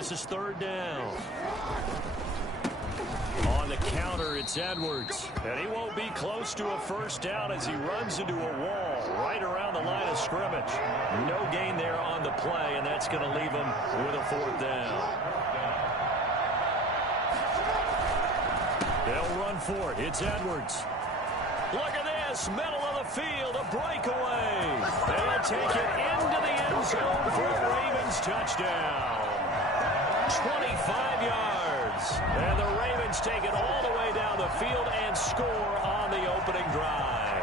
This is third down. On the counter, it's Edwards. And he won't be close to a first down as he runs into a wall right around the line of scrimmage. No gain there on the play, and that's going to leave him with a fourth down. They'll run for it. It's Edwards. Look at this. Middle of the field, a breakaway. They'll take it into the end zone for a Ravens touchdown. 25 yards. And the Ravens take it all the way down the field and score on the opening drive.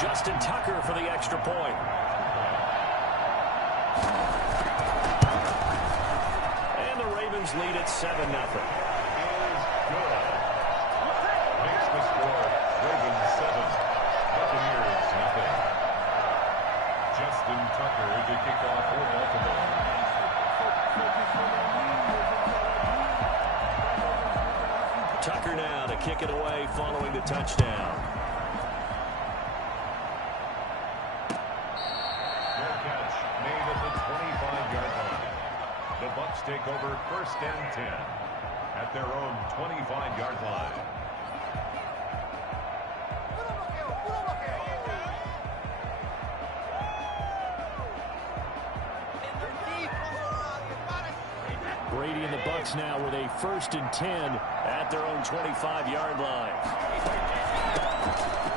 Justin Tucker for the extra point. And the Ravens lead at 7-0. Makes the score Ravens 7, Buccaneers 0. Justin Tucker to kick off for Baltimore. Tucker now to kick it away following the touchdown. Fair catch made at the 25-yard line. The Bucs take over first and 10 at their own 25-yard line. Brady and the Bucs now with a first and 10 at their own 25-yard line.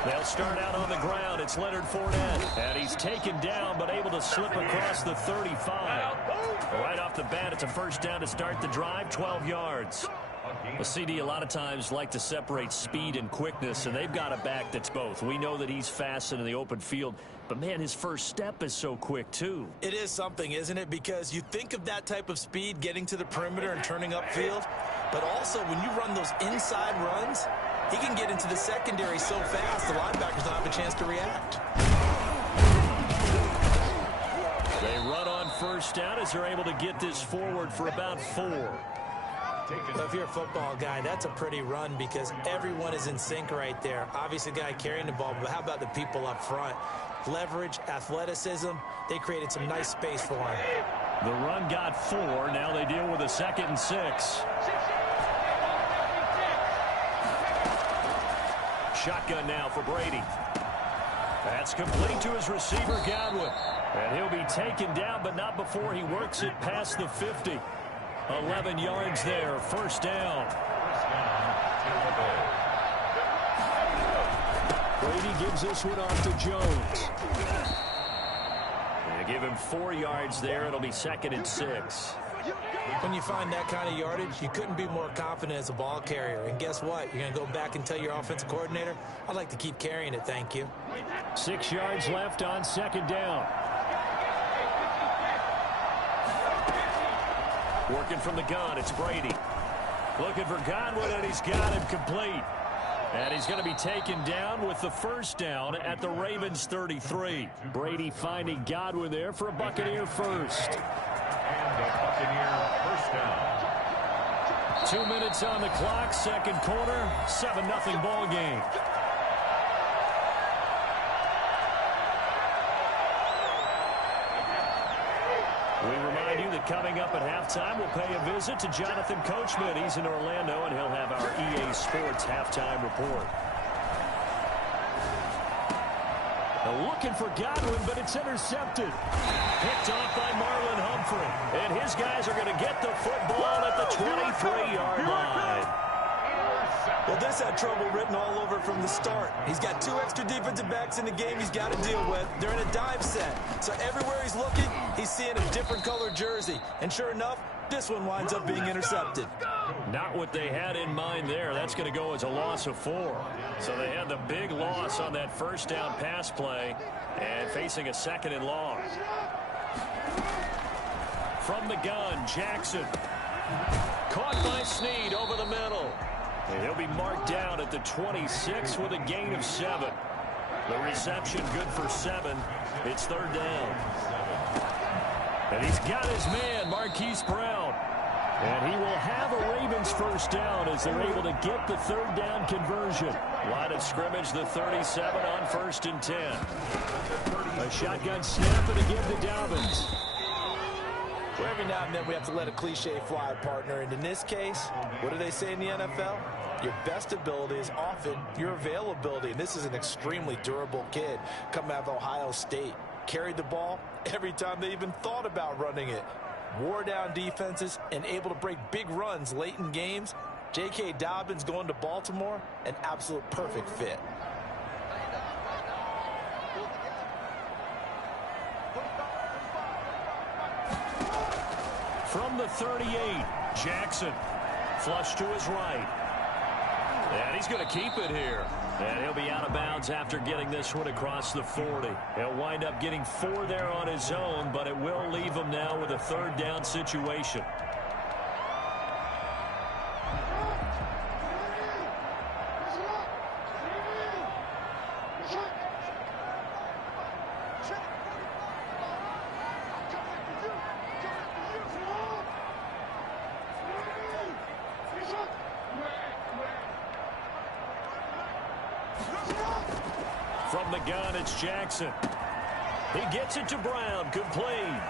They'll start out on the ground. It's Leonard Fournette. And he's taken down but able to slip across the 35. Right off the bat, it's a first down to start the drive, 12 yards. Well, CD, a lot of times like to separate speed and quickness, and they've got a back that's both. We know that he's fast in the open field, but, man, his first step is so quick, too. It is something, isn't it? Because you think of that type of speed getting to the perimeter and turning upfield, but also when you run those inside runs, he can get into the secondary so fast the linebackers don't have a chance to react. They run on first down as they're able to get this forward for about 4. Well, if you're a football guy, that's a pretty run because everyone is in sync right there. Obviously, the guy carrying the ball, but how about the people up front? Leverage, athleticism, they created some nice space for him. The run got 4. Now they deal with a 2nd and 6. Shotgun now for Brady. That's complete to his receiver, Godwin. And he'll be taken down, but not before he works it past the 50. 11 yards there, first down. Brady gives this one off to Jones. They give him 4 yards there. It'll be 2nd and 6. When you find that kind of yardage, you couldn't be more confident as a ball carrier. And guess what? You're going to go back and tell your offensive coordinator, I'd like to keep carrying it, thank you. 6 yards left on 2nd down. Working from the gun, it's Brady. Looking for Godwin, and he's got him complete. And he's going to be taken down with the first down at the Ravens 33. Brady finding Godwin there for a Buccaneer first. And a Buccaneer first down. 2 minutes on the clock, second quarter, 7-0 ball game. We remind you that coming up at halftime, we'll pay a visit to Jonathan Coachman. He's in Orlando, and he'll have our EA Sports halftime report. Looking for Godwin, but it's intercepted. Picked off by Marlon Humphrey. And his guys are going to get the football at the 23-yard line. Well, this had trouble written all over from the start. He's got 2 extra defensive backs in the game he's got to deal with. They're in a dive set. So everywhere he's looking, he's seeing a different color jersey. And sure enough, this one winds up being intercepted. Not what they had in mind there. That's going to go as a loss of 4. So they had the big loss on that first down pass play and facing a 2nd and long. From the gun, Jackson. Caught by Snead over the middle. And he'll be marked down at the 26 with a gain of 7. The reception good for 7. It's 3rd down. And he's got his man, Marquise Brown. And he will have a Ravens first down as they're able to get the third down conversion. Line of scrimmage, the 37 on 1st and 10. A shotgun snap and a give to Dobbins. Well, every now and then we have to let a cliche fly, partner. And in this case, what do they say in the NFL? Your best ability is often your availability. And this is an extremely durable kid coming out of Ohio State. Carried the ball every time they even thought about running it. Wore down defenses and able to break big runs late in games. J.K. Dobbins going to Baltimore, an absolute perfect fit. From the 38, Jackson. Flush to his right. And he's going to keep it here. And he'll be out of bounds after getting this one across the 40. He'll wind up getting 4 there on his own, but it will leave him now with a third down situation. From the gun, it's Jackson. He gets it to Brown, complete.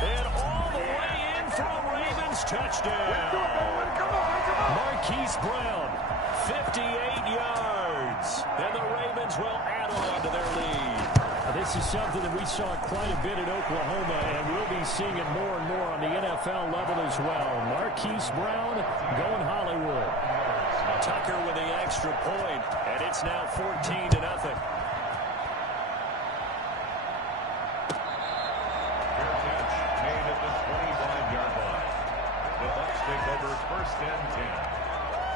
And all the way in for a Ravens touchdown. Marquise Brown, 58 yards. And the Ravens will add on to their lead. This is something that we saw quite a bit at Oklahoma, and we'll be seeing it more and more on the NFL level as well. Marquise Brown going Hollywood. Tucker with the extra point, and it's now 14-0. Fair catch made at the 25-yard line. The Bucs take over 1st and 10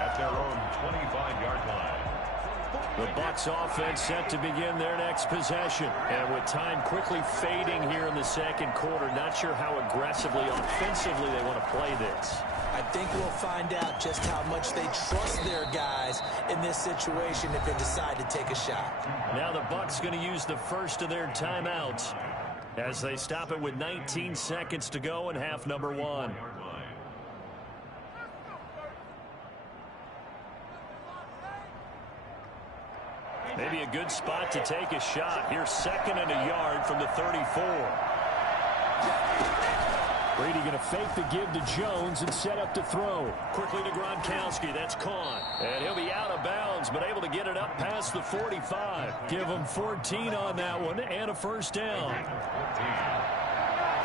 at their own 25-yard line. The Bucs offense set to begin their next possession. And with time quickly fading here in the second quarter, not sure how aggressively, offensively they want to play this. I think we'll find out just how much they trust their guys in this situation if they decide to take a shot. Now the Bucs going to use the first of their timeouts as they stop it with 19 seconds to go in half number 1. Maybe a good spot to take a shot. Here's 2nd and a yard from the 34. Brady going to fake the give to Jones and set up to throw. Quickly to Gronkowski. That's caught. And he'll be out of bounds, but able to get it up past the 45. Give him 14 on that one and a first down. 14.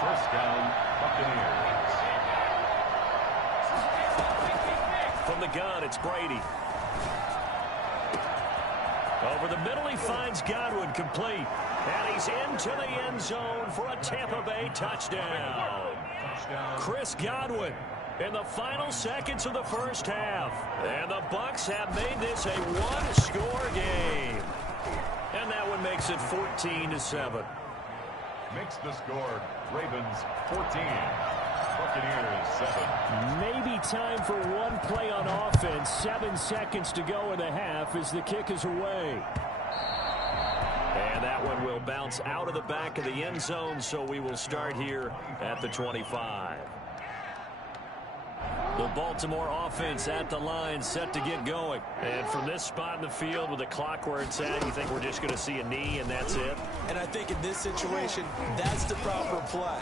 First down, Buccaneers. From the gun, it's Brady. Over the middle, he finds Godwin, complete. And he's into the end zone for a Tampa Bay touchdown. Chris Godwin in the final seconds of the first half. And the Bucs have made this a one-score game. And that one makes it 14-7. Makes the score Ravens 14. Buccaneers 7. Maybe time for one play on offense. 7 seconds to go in the half as the kick is away. And that one will bounce out of the back of the end zone, so we will start here at the 25. The Baltimore offense at the line, set to get going. And from this spot in the field with the clock where it's at, you think we're just going to see a knee and that's it? And I think in this situation, that's the proper play.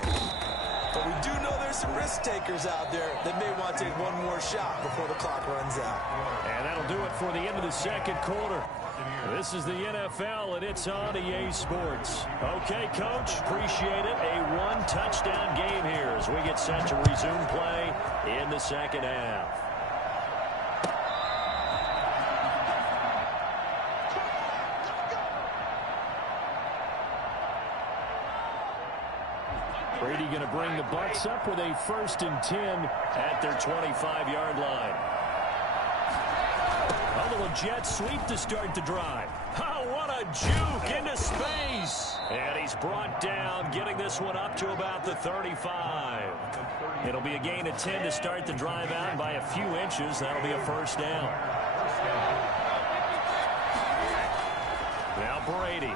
But we do know there's some risk takers out there that may want to take one more shot before the clock runs out. And that'll do it for the end of the second quarter. This is the NFL, and it's on EA Sports. Okay, Coach, appreciate it. A one-touchdown game here as we get set to resume play in the second half. Brady going to bring the Bucs up with a 1st and 10 at their 25-yard line. A little jet sweep to start the drive. Oh, what a juke into space. And he's brought down, getting this one up to about the 35. It'll be a gain of 10 to start the drive out by a few inches. That'll be a first down. Now Brady.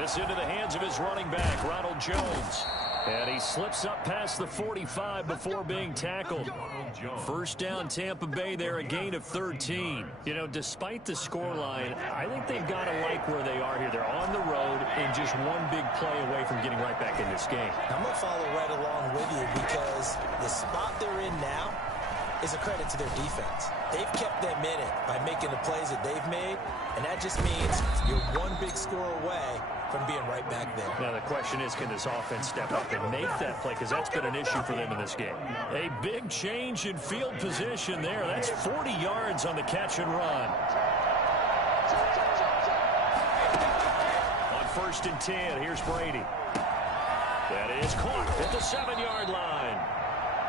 This into the hands of his running back, Ronald Jones. And he slips up past the 45 before being tackled. First down, Tampa Bay there, a gain of 13. You know, despite the scoreline, I think they've got to like where they are here. They're on the road and just one big play away from getting right back in this game. I'm going to follow right along with you because the spot they're in now is a credit to their defense. They've kept them in it by making the plays that they've made, and that just means you're one big score away from being right back there. Now the question is, can this offense step up and make that play? Because that's been an issue for them in this game. A big change in field position there. That's 40 yards on the catch and run. On 1st and 10, here's Brady. That is caught at the 7-yard line.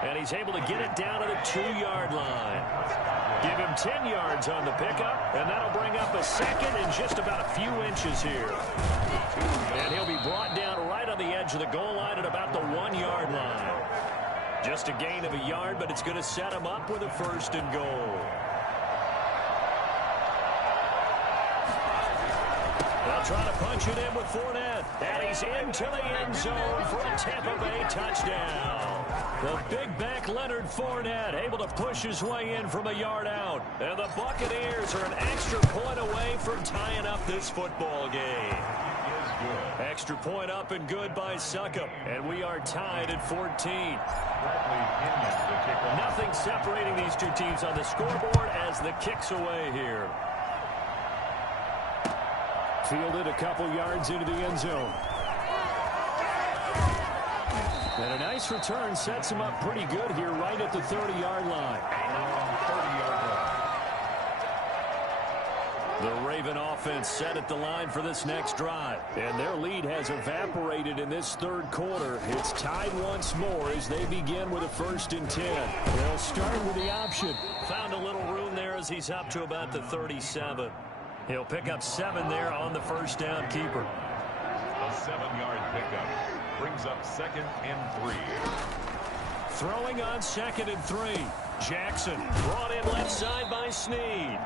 And he's able to get it down to the 2-yard line. Give him 10 yards on the pickup, and that'll bring up a second and just about a few inches here. And he'll be brought down right on the edge of the goal line at about the 1-yard line. Just a gain of a yard, but it's going to set him up with a 1st and goal. They'll try to punch it in with Fournette. And he's into the end zone for a Tampa Bay touchdown. The big back Leonard Fournette able to push his way in from a yard out. And the Buccaneers are an extra point away from tying up this football game. Extra point up and good by Succop. And we are tied at 14. Nothing separating these two teams on the scoreboard as the kick's away here. Fielded a couple yards into the end zone. And a nice return sets him up pretty good here right at the 30-yard line. The Raven offense set at the line for this next drive. And their lead has evaporated in this 3rd quarter. It's tied once more as they begin with a 1st and 10. They'll start with the option. Found a little room there as he's up to about the 37. He'll pick up 7 there on the 1st down keeper. A 7-yard pickup brings up 2nd and 3. Throwing on 2nd and 3. Jackson brought in left side by Snead.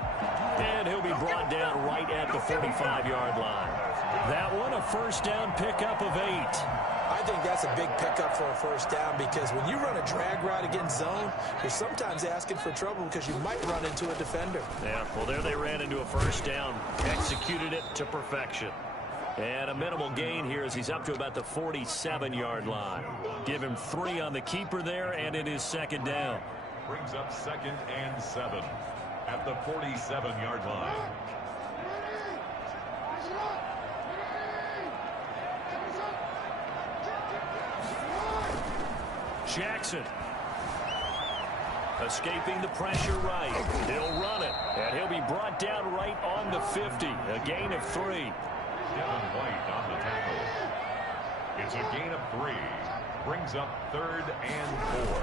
And he'll be brought down right at the 45-yard line. That one a 1st down pickup of 8. I think that's a big pickup for a 1st down because when you run a drag route against zone, you're sometimes asking for trouble because you might run into a defender. Yeah, well, there they ran into a 1st down. Executed it to perfection. And a minimal gain here as he's up to about the 47-yard line. Give him 3 on the keeper there, and it is 2nd down. Brings up 2nd and 7 at the 47-yard line. Jackson. Escaping the pressure right. He'll run it, and he'll be brought down right on the 50. A gain of 3. Devin White on the tackle. It's a gain of 3. Brings up 3rd and 4.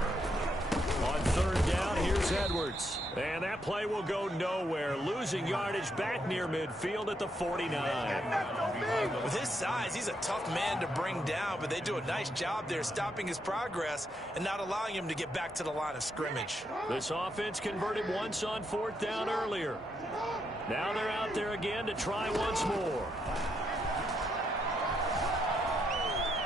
On 3rd down, here's Edwards. And that play will go nowhere. Losing yardage back near midfield at the 49. With his size, he's a tough man to bring down, but they do a nice job there stopping his progress and not allowing him to get back to the line of scrimmage. This offense converted once on 4th down earlier. Now they're out there again to try once more.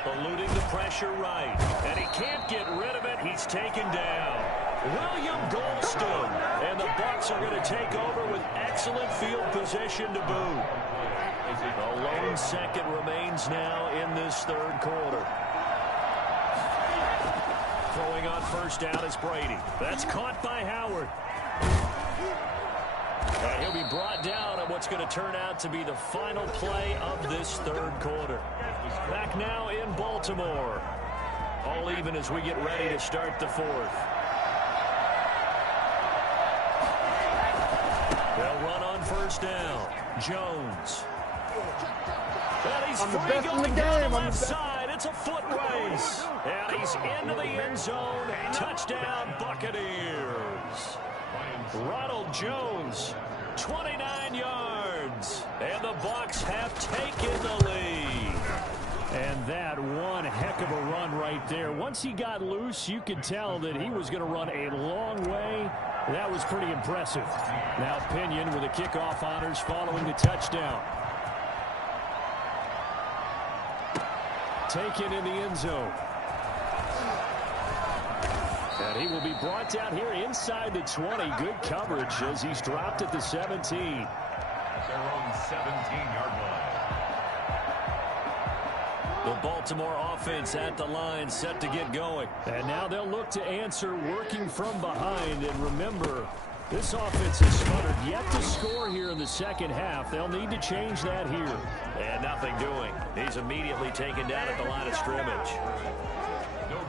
Eluding the pressure right. And he can't get rid of it. He's taken down. William Golston. And the Bucs are going to take over with excellent field position to boot. A lone second remains now in this 3rd quarter. Throwing on 1st down is Brady. That's caught by Howard. And he'll be brought down on what's going to turn out to be the final play of this 3rd quarter. Back now in Baltimore. All even as we get ready to start the 4th. They'll run on 1st down. Jones. And he's free going down the left side. It's a foot race. And he's into the end zone. Touchdown, Buccaneers. Ronald Jones, 29 yards. And the Bucs have taken the lead. And that one heck of a run right there. Once he got loose, you could tell that he was going to run a long way. That was pretty impressive. Now Pinion with the kickoff honors following the touchdown. Taken in the end zone. And he will be brought down here inside the 20. Good coverage as he's dropped at the 17. At their own 17-yard line. The Baltimore offense at the line, set to get going. And now they'll look to answer working from behind. And remember, this offense has sputtered yet to score here in the second half. They'll need to change that here. And nothing doing. He's immediately taken down at the line of scrimmage.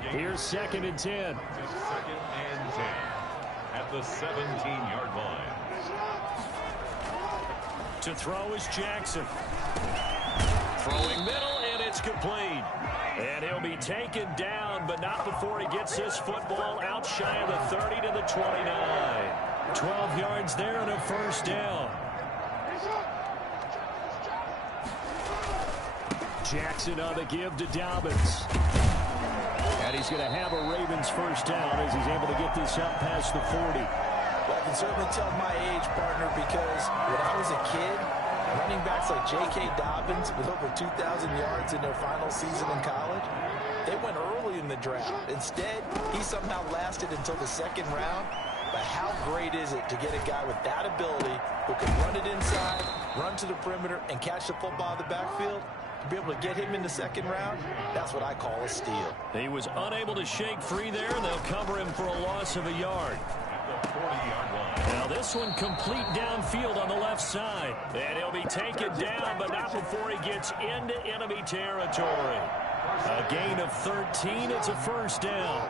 Here's 2nd and 10. Second and 10 at the 17-yard line. To throw is Jackson. Throwing middle, and it's complete. And he'll be taken down, but not before he gets this football out shy of the 30 to the 29. 12 yards there and a first down. Jackson on the give to Dobbins. And he's going to have a Ravens first down as he's able to get this up past the 40. Well, I can certainly tell my age, partner, because when I was a kid, running backs like J.K. Dobbins with over 2,000 yards in their final season in college, they went early in the draft. Instead, he somehow lasted until the 2nd round. But how great is it to get a guy with that ability who can run it inside, run to the perimeter, and catch the football in the backfield? To be able to get him in the 2nd round, that's what I call a steal. He was unable to shake free there. They'll cover him for a loss of a yard. At the 40-yard line. Now this one complete downfield on the left side. And he'll be taken down, but not before he gets into enemy territory. A gain of 13. It's a first down.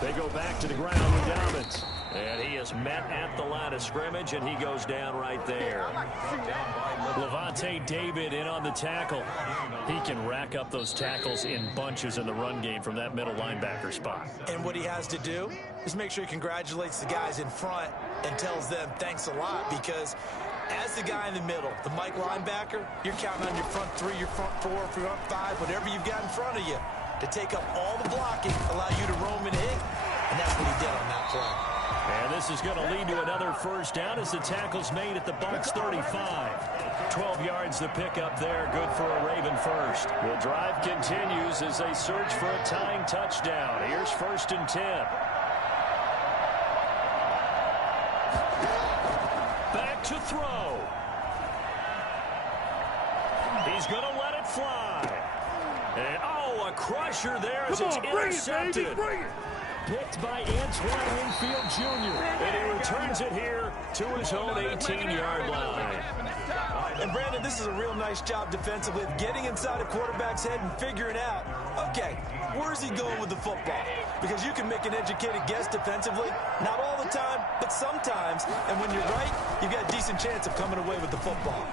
They go back to the ground with Dobbins. And he is met at the line of scrimmage, and he goes down right there. Levante David in on the tackle. He can rack up those tackles in bunches in the run game from that middle linebacker spot. And what he has to do is make sure he congratulates the guys in front and tells them thanks a lot, because as the guy in the middle, the Mike linebacker, you're counting on your front 3, your front 4, front 5, whatever you've got in front of you to take up all the blocking, allow you to roam and hit, and that's what he did on that play. And this is going to lead to another first down as the tackle's made at the Bucs 35. 12 yards to pick up there. Good for a Raven first. The drive continues as they search for a tying touchdown. Here's 1st and 10. Back to throw. He's going to let it fly. And, oh, a crusher there as it's intercepted. Picked by Antoine Winfield Jr. And he returns it here to his own 18-yard line. And, Brandon, this is a real nice job defensively of getting inside a quarterback's head and figuring out, okay, where's he going with the football? Because you can make an educated guess defensively, not all the time, but sometimes. And when you're right, you've got a decent chance of coming away with the football.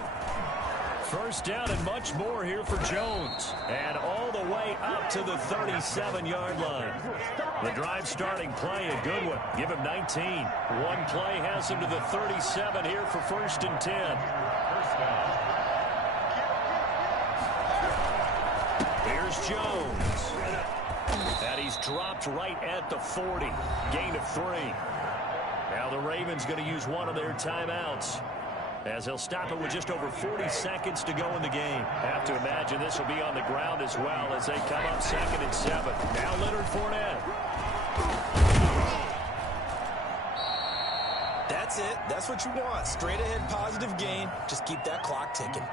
First down and much more here for Jones. And all the way up to the 37-yard line. The drive starting play, a good one. Give him 19. One play has him to the 37 here for 1st and 10. First down. Here's Jones. And he's dropped right at the 40. Gain of 3. Now the Ravens going to use one of their timeouts, as they'll stop it with just over 40 seconds to go in the game. Have to imagine this will be on the ground as well as they come up 2nd and 7. Now Leonard Fournette. That's it. That's what you want. Straight ahead positive gain. Just keep that clock ticking.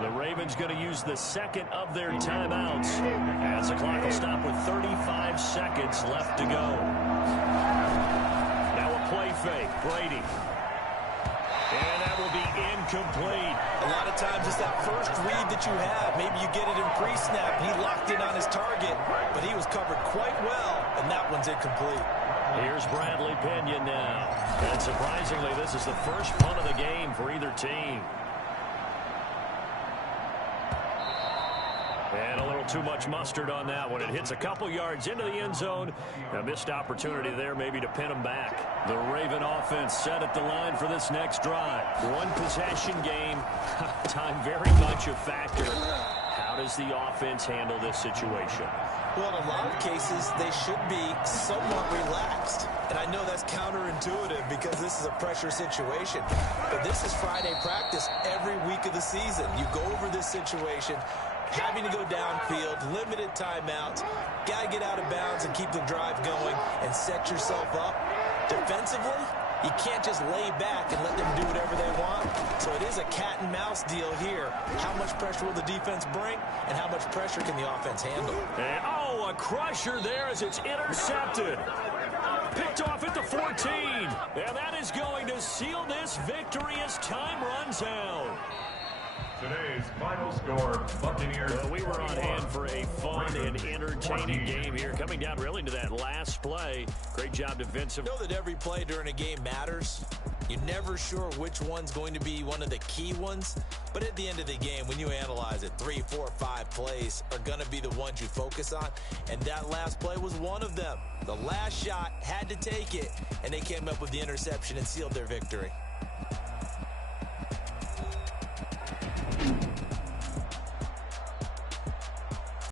The Ravens going to use the 2nd of their timeouts as the clock will stop with 35 seconds left to go. Now a play fake. Brady. And that will be incomplete. A lot of times it's that first read that you have. Maybe you get it in pre-snap. He locked in on his target, but he was covered quite well, and that one's incomplete. Here's Bradley Pinion now. And surprisingly, this is the first punt of the game for either team. And a little too much mustard on that one. It hits a couple yards into the end zone. A missed opportunity there maybe to pin them back. The Raven offense set at the line for this next drive. One possession game. Time very much a factor. How does the offense handle this situation? Well, in a lot of cases, they should be somewhat relaxed. And I know that's counterintuitive because this is a pressure situation. But this is Friday practice every week of the season. You go over this situation. having to go downfield, limited timeouts, got to get out of bounds and keep the drive going and set yourself up. Defensively, you can't just lay back and let them do whatever they want. So it is a cat and mouse deal here. How much pressure will the defense bring, and how much pressure can the offense handle? And, a crusher there as it's intercepted. Picked off at the 14. And that is going to seal this victory as time runs out. Today's final score, Buccaneers. Well, we were on hand for a fun and entertaining game here. Coming down really to that last play. Great job defensive. You know that every play during a game matters. You're never sure which one's going to be one of the key ones. But at the end of the game, when you analyze it, 3, 4, 5 plays are going to be the ones you focus on. And that last play was one of them. The last shot had to take it, and they came up with the interception and sealed their victory.